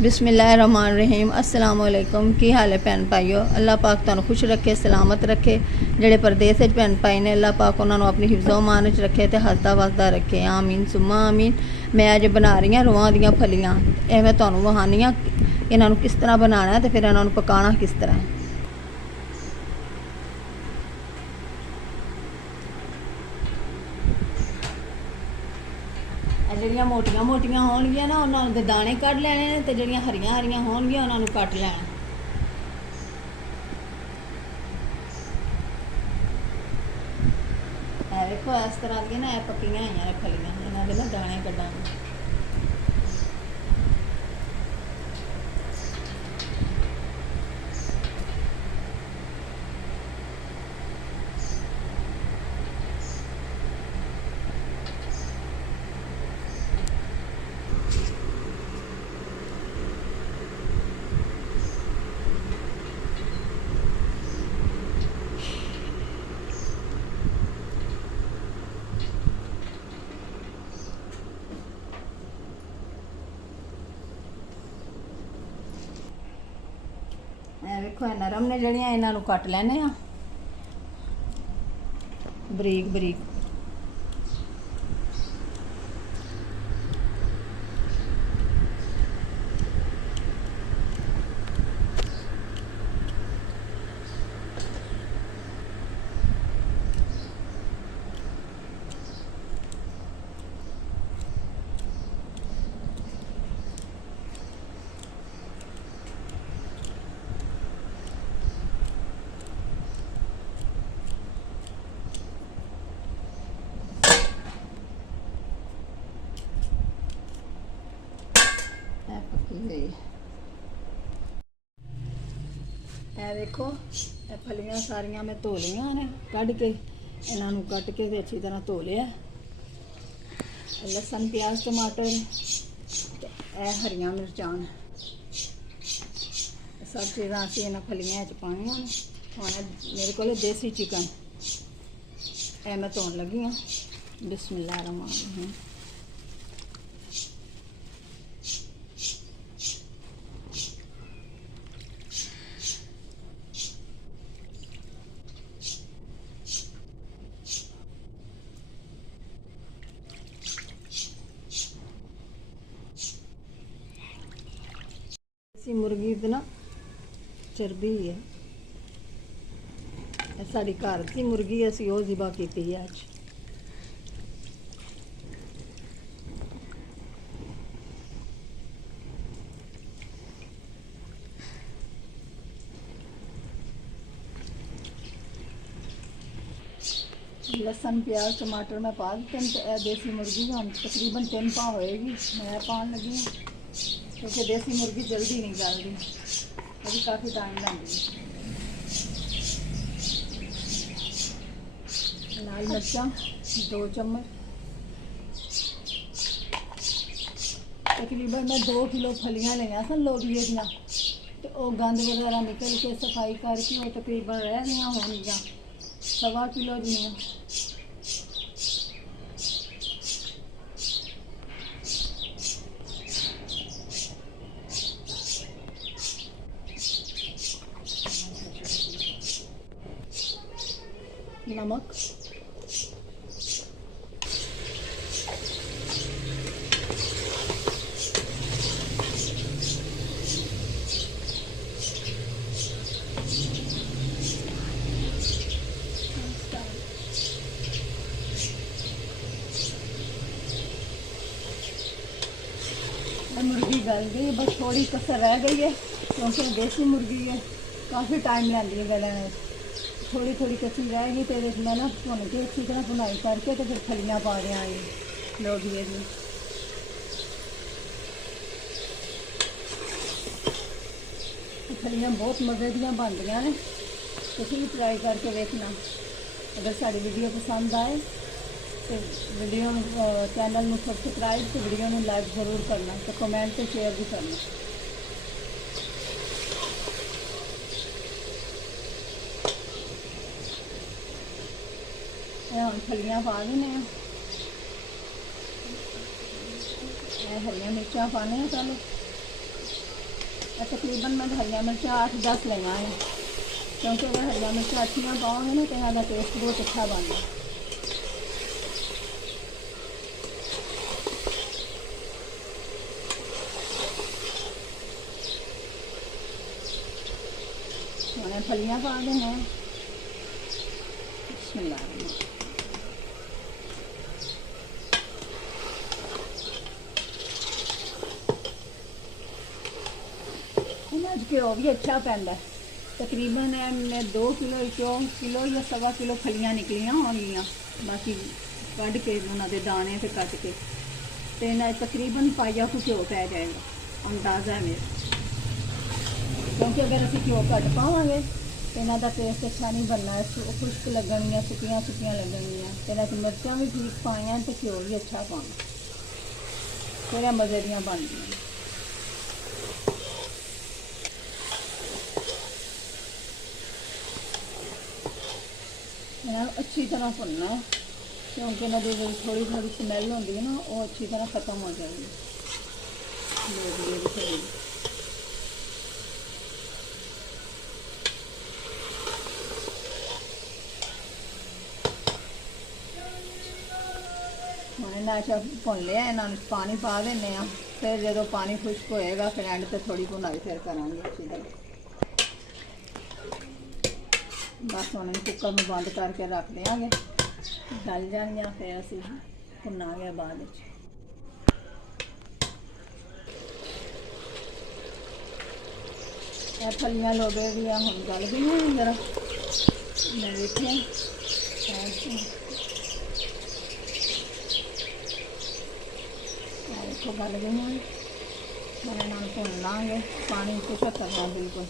बिस्मिल्लाहिर्रहमानिर्रहीम अस्सलाम वालेकुम। की हाल है भैन भाईओ, अल्लाह पाक तुहानू खुश रखे, सलामत रखे। जेड़े परदेस भैन भाई ने अल्लाह पाक उन्होंने अपनी हिफ्ज़ो मान च रखे तो हसदा वसदा रखे, आमीन सुम्मा आमीन। मैं अज बना रही हूँ रुआं दियां फलियां। ये मैं तुहानू वहानी हाँ इन्हों किस तरह बनाना तो फिर इन्हों पकाना किस तरह। ਜਿਹੜੀਆਂ ਮੋਟੀਆਂ ਮੋਟੀਆਂ ਹੋਣਗੀਆਂ ਨਾ ਉਹਨਾਂ ਦੇ ਦਾਣੇ ਕੱਢ ਲੈਣੇ ਨੇ ਤੇ ਜਿਹੜੀਆਂ ਹਰੀਆਂ ਹਰੀਆਂ ਹੋਣਗੀਆਂ ਉਹਨਾਂ ਨੂੰ ਕੱਟ ਲੈਣਾ। ਇਹ ਵੇਖੋ ਇਸ ਤਰ੍ਹਾਂ ਦੀਆਂ ਨਾ ਇਹ ਪੱਕੀਆਂ ਹੋਈਆਂ ਨੇ ਫਲੀਆਂ, ਇਹਨਾਂ ਦੇ ਨਾ ਦਾਣੇ ਕੱਢਾਂਗੇ। ਵੇਖੋ ਨਰਮ ਨੇ ਜਿਹੜੀਆਂ, ਇਹਨਾਂ ਨੂੰ ਕੱਟ ਲੈਣੇ ਆ ਬਰੀਕ ਬਰੀਕ। देखो ये फलियां सारिया मैं धो लिया ने कढ़ के, इन्हों कट के अच्छी तरह धो लिया। लसन प्याज टमाटर ए हरियां मिर्चां सब चीज़ां असीं इन्हां फलियां च पाणियां ने। हुण मेरे को देसी चिकन ए मैं धोन लगी हाँ। बिस्मिल्लाहिर्रहमानिर्रहीम। देसी मुर्गी दी ना चर्बी है, साड़ी घर की मुर्गी असी वो ज़िबा की है अज। लसन प्याज टमाटर मैं पा दिते। देसी मुर्गी हम तकरीबन 3 पा होएगी मैं पान लगी हूँ, क्योंकि देसी मुर्गी जल्दी नहीं गलती, अभी काफ़ी टाइम लगती है। लाल मिर्चा 2 चम्मच। तकरीबन मैं 2 किलो फलियां लिया सन लोबिए दियां, तो वो गंद वगैरह निकल के सफाई करके वो तकरीबन रह गई होंगियां 1.25 किलो दियां। नमक मुर्गी गल गई, बस थोड़ी कसर रह गई है, क्योंकि देसी मुर्गी है काफ़ी टाइम लेंदी है गलने। थोड़ी थोड़ी कच्ची रहेगी तो मैं ना भुन के अच्छी तरह भुनाई करके तो फिर फलियां पा देंगे लोबिए दी। फलियां बहुत मज़े दियां बनदियां ने, तुसीं भी ट्राई करके देखना। अगर साड़ी वीडियो पसंद आए तो वीडियो चैनल में सब्सक्राइब तो वीडियो में लाइक ज़रूर करना, तो कमेंट तो शेयर भी करना। हम फलियां पा देने, हरिया मिर्चा पाने पहले। तकरीबन मैं हरिया मिर्चा 8-10 लिया है, क्योंकि अगर हरिया मिर्चा अच्छियाँ पाओगे ना तो यहाँ टेस्ट बहुत अच्छा बनता है। मैंने फलियाँ पा दें हैं। घ्यो भी अच्छा पैंदा, तकरीबन मैं 2 किलो या 1.25 किलो फलियाँ निकलियाँ होंगियाँ, बाकी कढ़ के उन्होंने दाने से कट के तो इन्हें तकरीबन पाइया को घ्यो पै जाएगा, अंदाज़ा है मेरा। क्योंकि अगर असी घ्यो घट पावे तो इन्हों का टेस्ट अच्छा नहीं बनना है, खुश्क लगनिया, सुक्कियां लगनिया। तो मिर्चा भी ठीक पाइया तो घ्यो भी अच्छा पाना, फिर मज़े दियाँ बनदियां। अच्छी तरह भुनना है, क्योंकि इन्होंने जो थोड़ी थोड़ी स्मैल होती है ना, वो अच्छी तरह ख़त्म हो जाएगी। इन्हें अच्छा भुन लिया, इन्होंने पानी पा देने, फिर जो पानी खुश्क होएगा फिर एंड से थोड़ी भुनाई फिर करांगे अच्छी तरह। बस हम कुकर में बंद करके रख देंगे, गल जाएंगे, फिर असी भुनांगे बाद। फलियाँ लोगे भी हम गल गई हैं, जरा मैं देखे देखो गल गई हैं। मैंने भुन लाँगे, पानी कुछ करना बिल्कुल।